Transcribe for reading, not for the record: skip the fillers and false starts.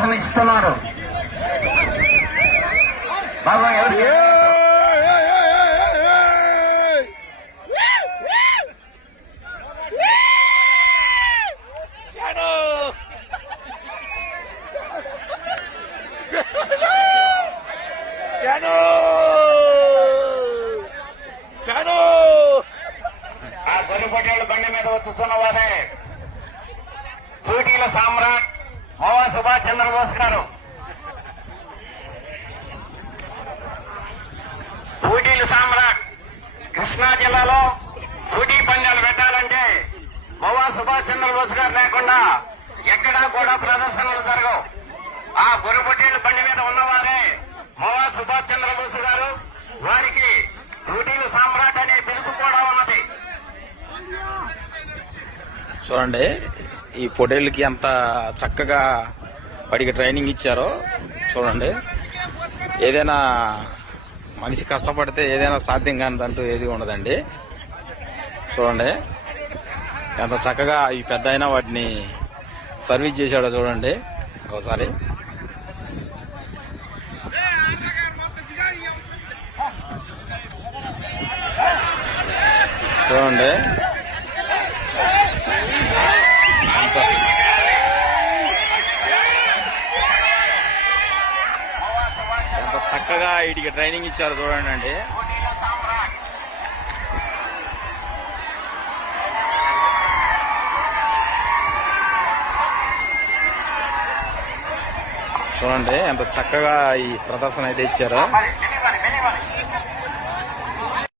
ప్రదర్శన ఇస్తున్నారు. బాబా ఎవరు ఆ గొర్రెపట్టేళ్ళ బండి మీద వచ్చుతున్న వారే పూటీల సామ్రాట్ మోవా సుభాష్ చంద్రబోస్ గారు. పూటీల సామ్రాట్ కృష్ణా జిల్లాలో పూటీ పందాలు పెట్టాలంటే మోవా సుభాష్ చంద్రబోస్ గారు లేకుండా ఎక్కడా కూడా ప్రదర్శనలు జరగవు. ఆ గొర్రెపట్టేళ్ళ బండి మీద ఉన్నవారే మోవా సుభాష్ చంద్రబోస్ గారు. వారికి పూటీల సామ్రాట్ అనే పిలుపు కూడా ఉన్నది. చూడండి ఈ పొటేళ్ళకి ఎంత చక్కగా వాడికి ట్రైనింగ్ ఇచ్చారో చూడండి. ఏదైనా మనిషి కష్టపడితే ఏదైనా సాధ్యం కానిదంటూ ఏది ఉండదండి. చూడండి ఎంత చక్కగా ఈ పెద్ద అయినా వాటిని సర్వీస్ చేశాడో చూడండి ఒకసారి. చూడండి ఎంత చక్కగా వీటికి ట్రైనింగ్ ఇచ్చారు చూడండి అండి. చూడండి ఎంత చక్కగా ఈ ప్రదర్శన అయితే ఇచ్చారో.